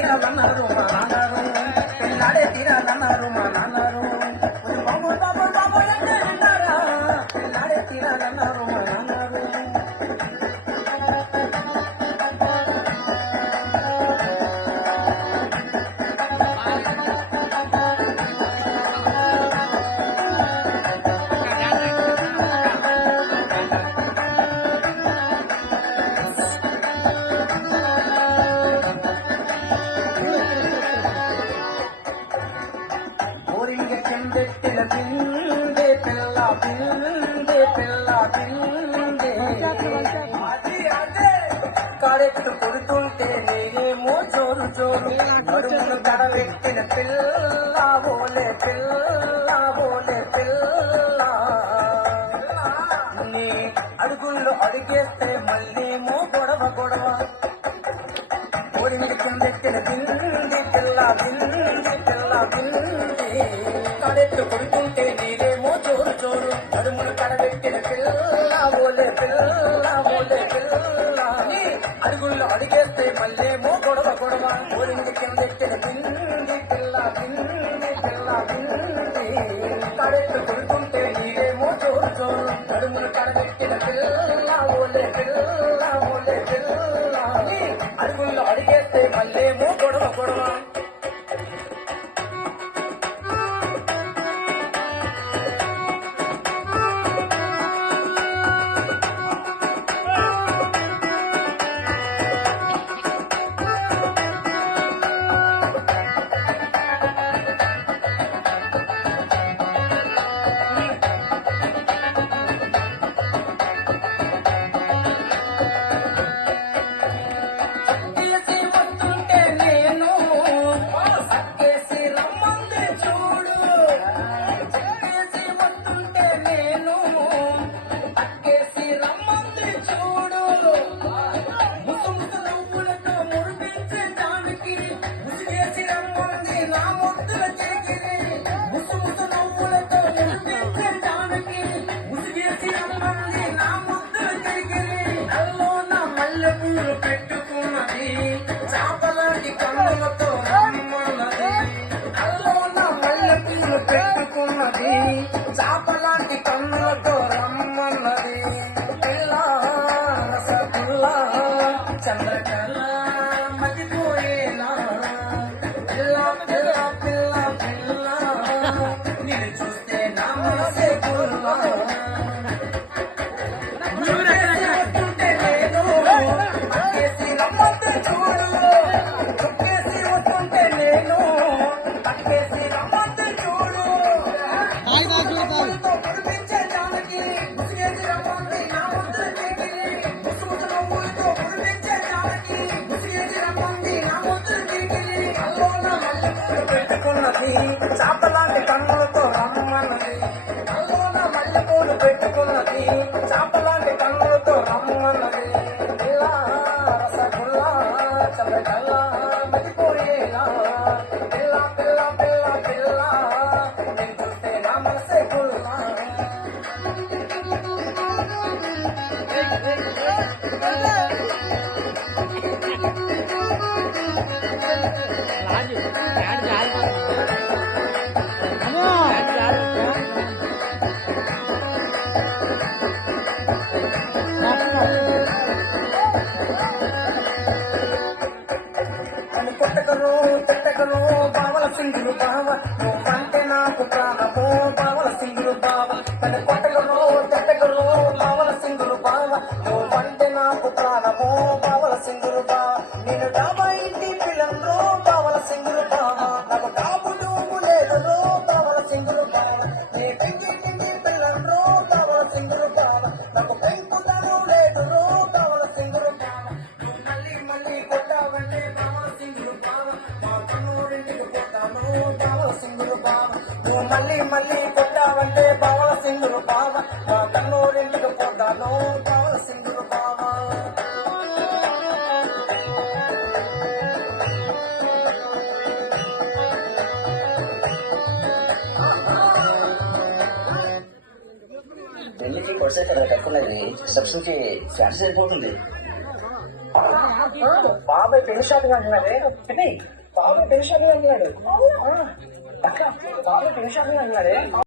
తీరాలన్నారు మా నాన్నారు, పెళ్ళాడే తీరాలన్నారు మా నాన్నారు. బాబు బాబు బాబు అంటే అంటారా, పెళ్ళాడే తీరాలన్నారు మా నాన్నారు. ఊరింగ చెందెట్టిన బిందె పిల్ల బిందె పిల్ల బిందె కారెట్టు కొడుతుంటే నేనేమో జోరు జోరు అడుగులు కడవెట్టిన పిల్ల ఓలే పిల్ల ఓలే పిల్ల నీ అడుగుల్లో అడిగేస్తే మళ్ళీమో గొడవ గొడవ. ఊరింగ చెందెట్టిన బిందె పిల్ల బిందె పిల్ల బిందె కారెట్టు కొడుతుంటే నేనేమో జోరు జోరు అడుగులు కడవెట్టిన పిల్ల ఓలే పిల్ల ఓలే పిల్ల అడుగుల్లో అడిగేస్తే మళ్ళేమో గొడవ గొడవ. ఊరింది కిందెట్టిన బింది పిల్ల బింది పిల్ల బింది కడెట్టు కొడుతుంటే నీవేమో జోరు జోరు అడుగులు కడబెట్టిన పిల్ల ఓలే పిల్ల ఓలే పిల్ల అడుగుల్లో అడిగేస్తే మళ్ళేమో గొడవ గొడవ. పెట్టుకున్నది చాపలాంటి కన్నులతో రమ్మన్నది, అల్లోన మల్లెపూలు పెట్టుకున్నది చాపలాంటి కన్నులతో రమ్మన్నది. పిల్ల రసగుల్ల చంద్రకళ మతిపోయేలా పిల్ల పిల్ల పిల్ల పిల్ల నిన్ను చూస్తే నా మనసే పుల్ల. పెట్టుకున్నది చాపలాంటి కన్నులతో రమ్మన్నది, అల్లోన మల్లెపూలు పెట్టుకున్నది చాపలాంటి కన్నులతో రమ్మన్నది. పిల్ల రసగుల్ల చంద్రకళ మతిపోయేలా పిల్ల పిల్ల పిల్ల పిల్ల నేను చూస్తే నా మనసే పుల్ల. కొట్టగలు తిట్టగలు బావల సింగులు బావ నువ్వంటే నాకు ప్రాణము బావల సింగులు బావ. తను కొట్టగలు తిట్టగలు బావల సింగులు బావ నువ్వంటే నాకు ప్రాణము బావల సింగులు బావ. నేను డాబా ఇంటి పిల్లలు బావల సింగులు బావ, నాకు కాపులు లేదు బావల సింగులు బావ. నీ పెంకి పిల్లలు బావల సింగులు బావ, నాకు పెంకుదను లేదు బావల సింగులు బావ. నువ్వు మళ్ళీ మళ్ళీ కొట్టావంటే బావల సింగులు బావ, మా కన్నూరింటికి పోతాను బావల సింగులు బావ. నువ్వు మళ్ళీ మళ్ళీ కొట్టావంటే బావల సింగులు బావ, మా కన్నూరింటికి పోతాను బావల సింగులు బావ. పెళ్లికి కొడిసే కదా కట్టుకునేది రిసెప్షన్కి ఫ్యాన్సీ అయిపోతుంది. బాబాయ్ పెళ్లి షాపింగ్ అంటున్నాడే పిన్ని, బాబాయ్ పెళ్లి షాపింగ్ అంటున్నాడు. అక్క, బాబాయ్ పెళ్లి షాపింగ్ అంటున్నాడే.